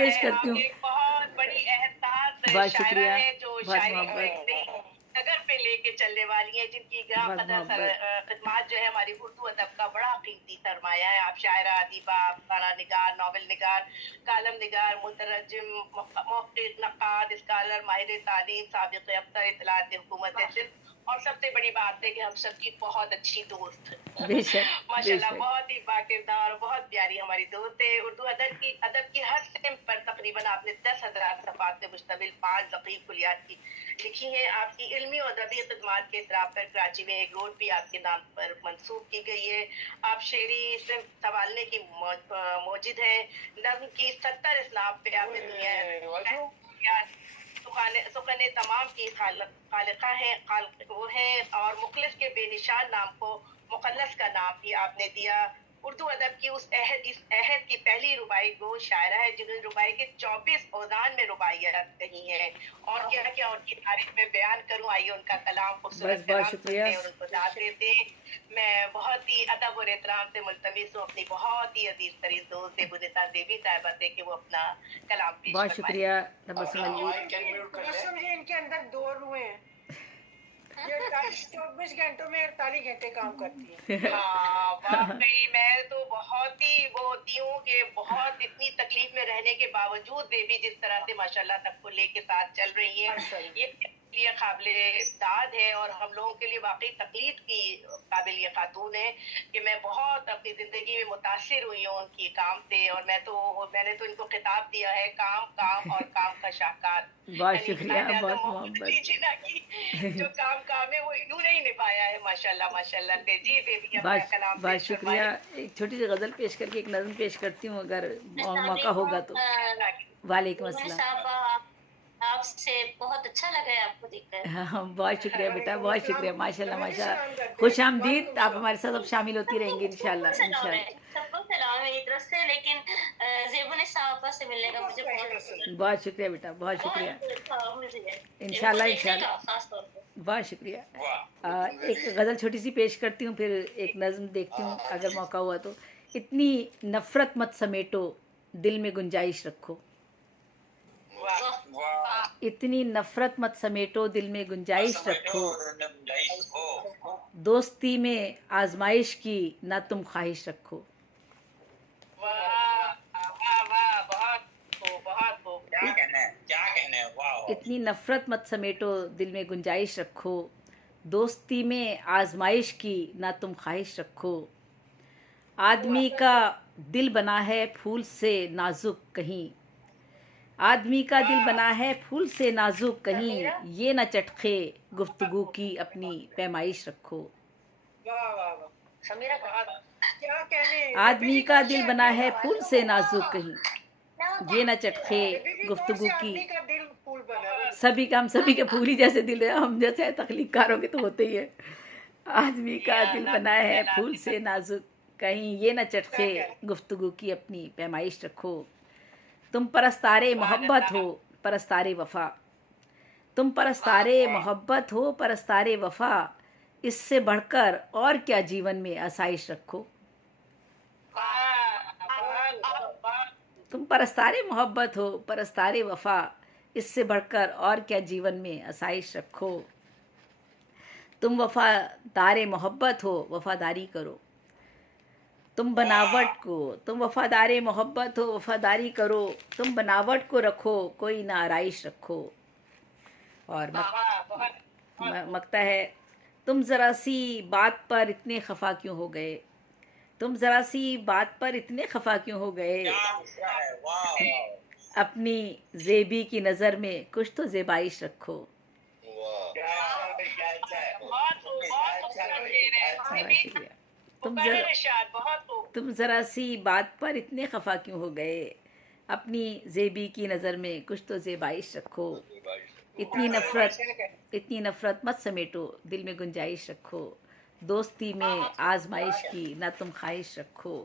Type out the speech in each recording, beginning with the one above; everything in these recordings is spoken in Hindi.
पेश करती हूँ। एक बहुत बड़ी एहसास बहुत शायरा शुक्रिया, है जो बहुत शायरी को मोहब्बत, एक नई नगर पे लेके चलने वाली है, जिनकी बहुत मोहब्बत। खिदमात जो है हमारी उर्दू अदब का बड़ा कीमती सरमाया है। आप शायरा, अदीबा, अफसाना निगार, नॉवेल निगार, कालम निगार, मुतरज्जिम, मुहक्किक, नक्काद, स्कॉलर, माहिर तालीम, साबिक़ अफ़सर इत्तलात हुकूमत सिंध, और सबसे बड़ी बात है कि हम सबकी बहुत अच्छी दोस्त। बेशक, माशाल्लाह बेशक। बहुत ही बाकिरदार और बहुत प्यारी हमारी दोस्त है। उर्दू अदब की हर सिमत पर तकरीबन आपने 10,000 सफ़हात से मुश्तमिल 5 दक़ीक़ कुलियात की लिखी हैं। आपकी इल्मी और अदबी खिदमात के इतराफ़ पर कराची में एक रोड भी आपके नाम पर मंसूब की गई है। आप शेरी सिर्फ संभालने की मोजिद हैं। नज़्म की 70 इसनाफ पे आपने दुनिया सुखाने तमाम की खालिका हैं, वो हैं, और मुखलिस के बेनिशान नाम को मुखल्लस का नाम भी आपने दिया। उर्दू अदब की इस अहद की पहली रुबाई वो शायरा है जिन्होंने रुबाई के 24 औज़ान में रुबाइयात कही हैं। और क्या क्या उनकी तारीफ में बयान करूं, आइए उनका कलाम, बस खूबसूरत बहुत कलाम शुक्रिया। सुनते हैं और उनको दाद देते हैं। मैं बहुत ही अदब और एहतराम से मुल्तमिस हूँ अपनी बहुत ही अजीज तरीन दोस्त देबुनिता देवी साहिबा से कि वो अपना कलाम पेश बहुत फरमाएं। शुक्रिया तबस्सुम अपना अली। माइक कैन म्यूट कर तबस्सुम ले। जी, इनके अंदर 2 रुएं हैं। ये 24 घंटों में 48 घंटे काम करती हैं। हाँ, वाक़ई मैं तो बहुत ही वो होती हूँ कि बहुत इतनी तकलीफ में रहने के बावजूद बेबी जिस तरह से माशाल्लाह सबको लेके साथ चल रही हैं, माशाल्लाह। ये मेरे लिए काबिल-ए-दाद है और हम लोगों के लिए वाक़ई तकलीफ की काबिल ये खातून है कि मैं बहुत अपनी ज़िंदगी में मुतासिर हुई हूँ उनके काम से, और मैंने तो इनको खिताब दिया है काम, काम और काम का शाहकार। बहुत यानी शुक्रिया, कायदे-आज़म बहुत मोहम्मद मोहब्बत। अली जिन्ना की जो काम है वो इन्होंने ही निभाया है माशाल्लाह माशाल्लाह से। जी बेबी अपना बहुत कलाम बहुत पेश शुक्रिया। फरमाएं। एक छोटी सी गज़ल पेश करके एक नज़म पेश करती हूँ, अगर मौका अस्सलामुअलैकुम, होगा तो। वालेकुम ज़ुबैन अस्सलाम। साहबा, आपसे बहुत अच्छा लगा है आपको देखकर। हाँ हाँ, बहुत शुक्रिया बेटा, वालेकुम बहुत अस्सलाम। शुक्रिया, माशाल्लाह हमें भी माशाल्लाह। सलाम करते हैं। खुश आमदीद, वालेकुम आप सलाम। हमारे साथ अब शामिल होती रहेंगी सबको इंशाल्लाह, सलाम है, इंशाल्लाह। सबको सलाम है मेरी तरफ से, लेकिन ज़ेबुन साहबा से मिलने का मुझे बहुत अच्छा लगा। बहुत शुक्रिया बेटा, बहुत शुक्रिया। बहुत अच्छा मुझे इनको इंशाल्लाह देखने इंशाल्लाह, का खास तौर पे। बहुत शुक्रिया। वाह, एक गज़ल छोटी सी पेश करती हूँ, फिर एक नज़्म देखती हूँ अगर मौका हुआ तो। इतनी नफ़रत मत समेटो, दिल में गुंजाइश रखो। वाह वाह। इतनी नफ़रत मत समेटो, दिल में गुंजाइश रखो। गुंजाइश हो। दोस्ती में आजमाइश की ना तुम ख्वाहिश रखो। वाह वाह वाह, बहुत खूब, बहुत खूब। क्या कहना है, क्या कहना है, वाह। इतनी नफ़रत मत समेटो, दिल में गुंजाइश रखो। दोस्ती में आजमाइश की ना तुम ख्वाहिश रखो। आदमी का दिल बना है फूल से नाजुक कहीं। आदमी का दिल बना है फूल से नाजुक कहीं। ये न चटखे गुफ्तगू की अपनी पैमाइश रखो। वाह वाह वाह। समीरा का क्या कहने। आदमी का दिल बना है फूल से नाजुक कहीं। ये न चटखे बेबी भी कौन गुफ्तगू से की। आदमी का दिल फूल बना है? सभी का, हम सभी के फूल ही जैसे दिल है, हम जैसे तख्लीकारों के तो होते ही है। आदमी का दिल बना है फूल से नाजुक कहीं। ये न चटखे गुफ्तगू की अपनी पैमाइश रखो। तुम परस्तारे मोहब्बत हो, परस्तारे वफा। तुम परस्तारे मोहब्बत हो, परस्तारे वफा। इससे बढ़कर और क्या जीवन में आसाइश रखो। तुम परस्तारे मोहब्बत हो, परस्तारे वफा। इससे बढ़कर और क्या जीवन में आसाइश रखो। तुम वफादारे मोहब्बत हो, वफादारी करो। तुम वफादारे मोहब्बत हो, वफादारी करो। तुम बनावट को रखो, कोई ना आराइश रखो। और मकता है, तुम ज़रा सी बात पर इतने खफा क्यों हो गए। तुम ज़रा सी बात पर इतने खफा क्यों हो गए। अपनी जेबी की नज़र में कुछ तो ज़ेबाइश रखो। तुम ज़रा सी बात पर इतने खफा क्यों हो गए। अपनी जेबी की नज़र में कुछ तो ज़ेबाइश रखो। इतनी नफ़रत मत समेटो, दिल में गुंजाइश रखो। दोस्ती में आजमाइश की ना तुम ख्वाहिश रखो।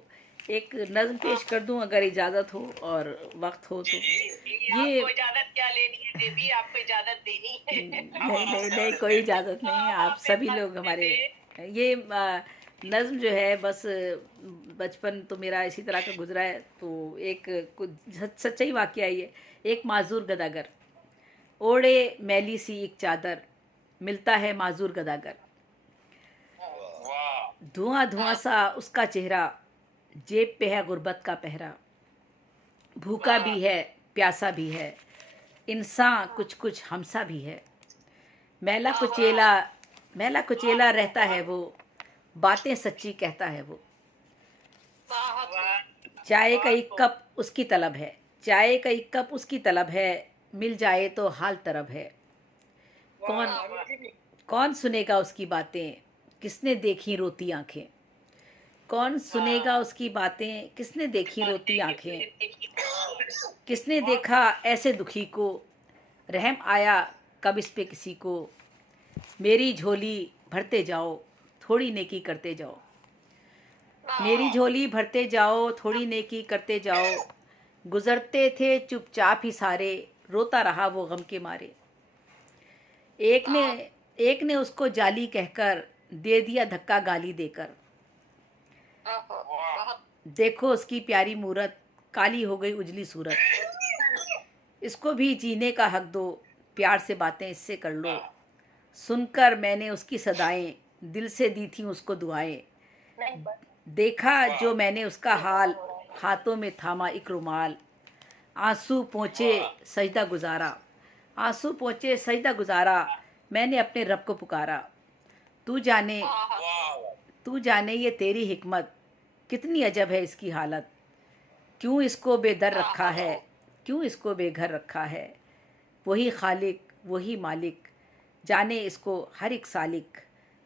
एक नज़्म पेश कर दूं अगर इजाज़त हो और वक्त हो तो। ये इजाज़त क्या लेनी है देवी, आपको इजाज़त देनी है। नहीं, कोई इजाज़त नहीं है। आप सभी लोग हमारे, ये नज़्म जो है बस बचपन तो मेरा इसी तरह का गुजरा है। तो एक कुछ सच्चाई वाकया है ये। एक माजूर गदागर ओढ़े मैली सी एक चादर, मिलता है माजूर गदागर। वाह धुआं धुआं सा उसका चेहरा, जेब पे है गुर्बत का पहरा। भूखा भी है प्यासा भी है, इंसान कुछ कुछ हमसा भी है। मैला कुचेला रहता है वो, बातें सच्ची कहता है वो। चाय का एक कप उसकी तलब है, चाय का एक कप उसकी तलब है, मिल जाए तो हाल तरब है। कौन सुनेगा उसकी बातें, किसने देखी रोती आंखें। कौन सुनेगा उसकी बातें, किसने देखी रोती आंखें। किसने देखा ऐसे दुखी को, रहम आया कब इस पे किसी को। मेरी झोली भरते जाओ, थोड़ी नेकी करते जाओ। मेरी झोली भरते जाओ, थोड़ी नेकी करते जाओ। गुजरते थे चुपचाप ही सारे, रोता रहा वो गम के मारे। एक ने उसको जाली कहकर दे दिया धक्का गाली देकर। देखो उसकी प्यारी मूरत, काली हो गई उजली सूरत। इसको भी जीने का हक दो, प्यार से बातें इससे कर लो। सुनकर मैंने उसकी सदाएं, दिल से दी थी उसको दुआएं। देखा जो मैंने उसका हाल, हाथों में थामा एक रुमाल। आंसू पहुँचे सजदा गुजारा, आंसू पहुँचे सजदा गुजारा। मैंने अपने रब को पुकारा। तू जाने ये तेरी हिकमत, कितनी अजब है इसकी हालत। क्यों इसको बेदर रखा है, क्यों इसको बेघर रखा है। वही खालिक वही मालिक, जाने इसको हर एक सालिक।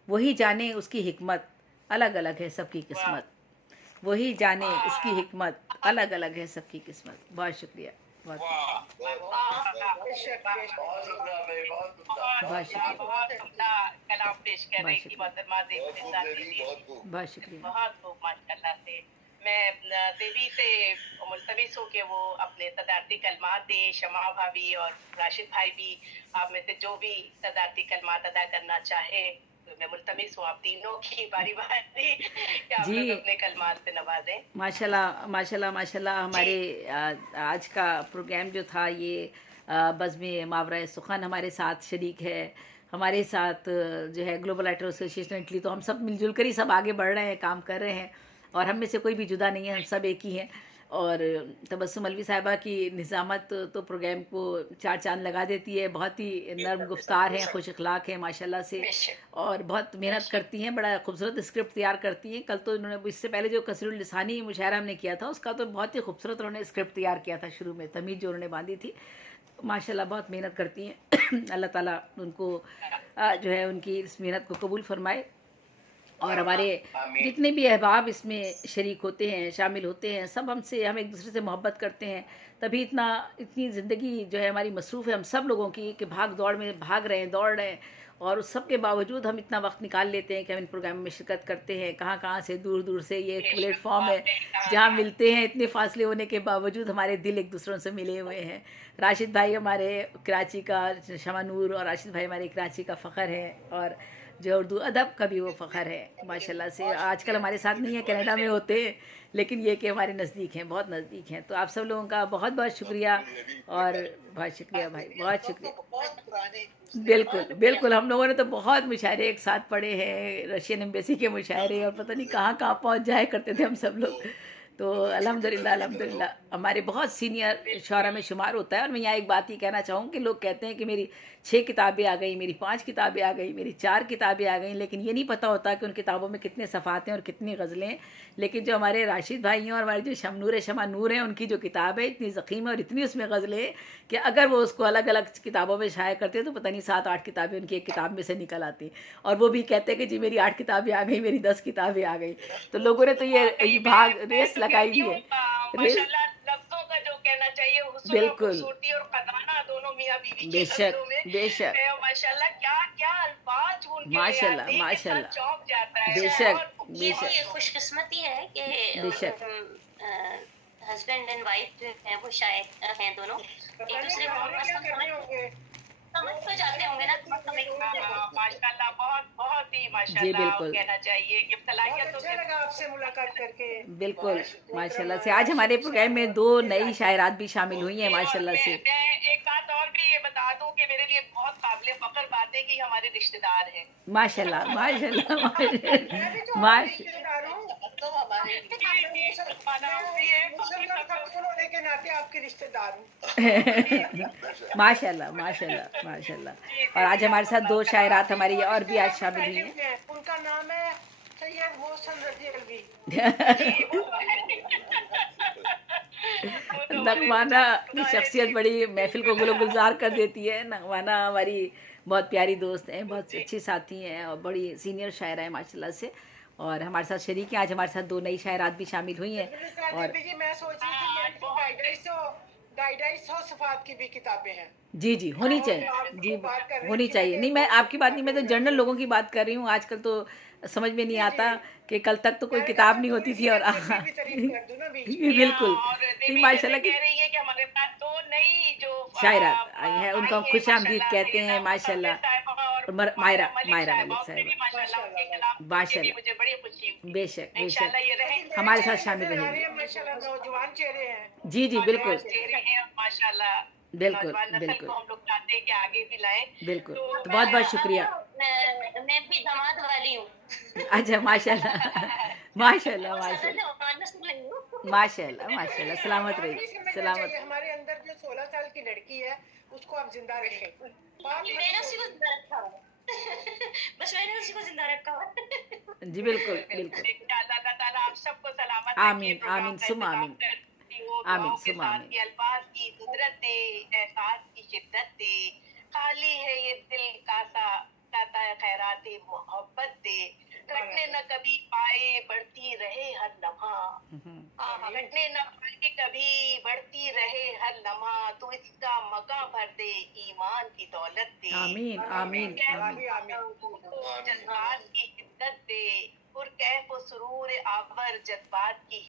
वही जाने उसकी हिकमत, अलग अलग है सबकी किस्मत। वही जाने इसकी हिकमत, अलग अलग है सबकी किस्मत। बहुत शुक्रिया, बहुत कलाम पेश कर रही थी मोहतरमा देवी बहुत शुक्रिया। बहुत खूब माशाल्लाह से। मैं देवी से मुल्तमिस हूँ कि वो अपने तदारती कलमात दें। शमा भाभी और राशिद भाई भी, आप में से जो भी तदारती कलमात अदा करना चाहे, तो मैं मुल्तमिस हूँ आप तीनों की बारी बारी कि आप लोग अपने कलमात से नवाजें। माशाल्लाह माशाल्लाह माशाल्लाह। हमारे आज का प्रोग्राम जो था ये बज़्म मावरा सुखन हमारे साथ शरीक है। हमारे साथ जो है ग्लोबल राइटर एसोसिएशन इटली, तो हम सब मिलजुल कर ही सब आगे बढ़ रहे हैं, काम कर रहे हैं और हम में से कोई भी जुदा नहीं है, हम सब एक ही हैं। और तबस्सुम अलवी साहिबा की निज़ामत तो प्रोग्राम को चार चांद लगा देती है। बहुत ही नर्म गुफ्तार हैं, खुश अखलाक हैं माशाल्लाह से, और बहुत मेहनत करती हैं। बड़ा खूबसूरत स्क्रिप्ट तैयार करती हैं। कल तो इन्होंने, इससे पहले जो कसरुल लिसानी मुशायरा हमने किया था उसका तो बहुत ही खूबसूरत उन्होंने स्क्रिप्ट तैयार किया था। शुरू में तमीज़ जो उन्होंने बांधी थी, माशाल्लाह बहुत मेहनत करती हैं। अल्लाह ताला उनको जो है उनकी इस मेहनत को कबूल फरमाए। और हमारे जितने भी अहबाब इसमें शरीक होते हैं, शामिल होते हैं, सब हम एक दूसरे से मोहब्बत करते हैं। तभी इतनी ज़िंदगी जो है हमारी मसरूफ़ है हम सब लोगों की, कि भाग दौड़ में भाग रहे हैं, दौड़ रहे हैं, और उस सब के बावजूद हम इतना वक्त निकाल लेते हैं कि हम इन प्रोग्राम में शिरकत करते हैं। कहाँ कहाँ से, दूर दूर से ये एक प्लेटफॉर्म है जहाँ मिलते हैं। इतने फासले होने के बावजूद हमारे दिल एक दूसरों से मिले हुए हैं। राशिद भाई हमारे कराची का, शमा नूर और राशिद भाई हमारे कराची का फ़ख्र है, और जो उर्दू अदब का भी वो फ़ख्र है माशाल्लाह से। आजकल हमारे साथ नहीं है, कनाडा में होते हैं, लेकिन ये कि हमारे नज़दीक हैं, बहुत नज़दीक हैं। तो आप सब लोगों का बहुत बहुत शुक्रिया, और बहुत शुक्रिया भाई, बहुत शुक्रिया। बिल्कुल बिल्कुल, हम लोगों ने तो बहुत मुशायरे एक साथ पढ़े हैं, रशियन एम्बेसी के मुशायरे, और पता नहीं कहाँ कहाँ पहुँच जाया करते थे हम सब लोग। तो अल्हम्दुलिल्लाह अल्हम्दुलिल्लाह हमारे बहुत सीनियर शौरा में शुमार होता है। और मैं यहाँ एक बात ही कहना चाहूँ कि लोग कहते हैं कि मेरी 6 किताबें आ गई, मेरी 5 किताबें आ गई, मेरी 4 किताबें आ गई, लेकिन ये नहीं पता होता कि उन किताबों में कितने सफ़ात हैं और कितनी गज़लें हैं। लेकिन जो हमारे राशिद भाई हैं और हमारे जो शमा नूर हैं, उनकी जो किताब है इतनी ज़ख़ीम है और इतनी उसमें गज़लें हैं कि अगर वो उसको अलग अलग किताबों में शाया करते तो पता नहीं 7-8 किताबें उनकी एक किताब में से निकल आती। और वो भी कहते हैं कि जी मेरी 8 किताबें आ गई, मेरी 10 किताबें आ गई। तो लोगों ने तो ये भाग रेस लगाई भी है। माशाल्लाह लफ्जों का जो कहना चाहिए, हुस्न और खूबसूरती और खजाना दोनों मियां बीवी के लफ्जों में। बेशक माशाल्लाह क्या क्या अल्फाज उनके, माशाल्लाह माशाल्लाह, चौंक जाता है। बेशक बेशक। ये खुशकिस्मती है कि हस्बैंड एंड वाइफ जो है वो शायद हैं दोनों, एक दूसरे को समझ तो जाते होंगे ना, समझ माशाल्लाह, बहुत बहुत ही जी माशाल्लाह बिल्कुल कहना चाहिए कि बहुत सलाहियत अच्छा लगा आपसे मुलाकात करके। बिल्कुल मोहतरमा माशाल्लाह से आज हमारे प्रोग्राम में 2 नई शायरात भी शामिल हुई हैं माशाल्लाह से। मैं एक बात और भी ये बता दूं कि मेरे लिए बहुत काबिल फख्र बात है कि हमारे रिश्तेदार हैं। माशाल्लाह माशाल्लाह मैं भी तो माश आपकी रिश्तेदार हूँ। तो हमारे मुसलमान खातून होने के नाते आपकी रिश्तेदार हूँ। माशाल्लाह माशाल्लाह माशाल्लाह। और आज हमारे साथ 2 शायरात हमारी और भी आज शामिल हुई हैं। उनका नाम है सैयद मोहसन रजी अलवी। नगमाना की शख्सियत बड़ी महफिल को गुलो गुलजार कर देती है। नगमाना हमारी बहुत प्यारी दोस्त हैं, बहुत अच्छी साथी हैं और बड़ी सीनियर शायरा है माशाल्लाह से। और हमारे साथ शरीक हैं, आज हमारे साथ 2 नई शायरात भी शामिल हुई हैं। और जी मैं सोच रही थी मेरी तो गाइडेंस और सफात की भी किताबें हैं। जी जी होनी चाहिए, जी होनी चाहिए। नहीं मैं आपकी बात नहीं, मैं तो जनरल लोगों की बात कर रही हूँ। आजकल तो समझ में नहीं आता कि कल तक तो कोई किताब नहीं होती थी और बिल्कुल और नहीं माशाल्लाह की कह रही है कि हमारे पास 2 नई जो शायरात आई हैं, उनको हम आई है, खुश आमदीद माशाल्लाह, कहते हैं सैयदा माशाल्लाह। साहिबा और और मायरा मलिक मायरा साहिबा, मलिक उसने भी साहिबा माशाल्लाह उनके कलाम सुन के भी माशाल्लाह मुझे बड़ी खुशी हुई। बेशक बेशक इंशाल्लाह ये रहेंगे हमारे साथ शामिल रहेंगे। माशाल्लाह नौजवान चेहरे हैं। जी जी बिल्कुल नौजवान चेहरे हैं और माशाल्लाह बिल्कुल नौजवान नस्ल बिल्कुल को हम लोग चाहते हैं कि आगे भी लाएं। बिल्कुल। तो तो बहुत बहुत शुक्रिया। मैं भी दामाद वाली हूँ। अच्छा माशाल्लाह माशाल्लाह और सदर माशाल्लाह से मानस नहीं हूँ। माशाल्लाह माशाल्लाह। सलामत हमें रहिए समझना सलामत। चाहिए, हमारे अंदर जो 16 साल की लड़की है उसको आप जिंदा रखें। मैंने उसी को जिंदा रखा हुआ है। बस मैंने उसी को जिंदा रखा हुआ है। जी बिल्कुल बिल्कुल इंशाअल्लाह अल्लाह ताला आप सबको सलामत आमीन, रखे। प्रोग्राम आमीन, का सुम्मा इंतजाम आमीन। करती हो आमीन, दुआओं के सुम्मा साथ आमीन। ये अल्फाज की कुदरत दे, एहसास की शिद्दत दे, खाली है ये दिल काता खैरात मोहब्बत दे, रटने न कभी पाए बढ़ती रहे हर लम्हा, रटने न पाए कभी बढ़ती रहे हर लम्हा, तू इसका मका भर दे ईमान की दौलत दे, आमीन आमीन आमीन। जज्बात की शिद्दत दे, पुरकैफ सुरूर आवर जज्बात की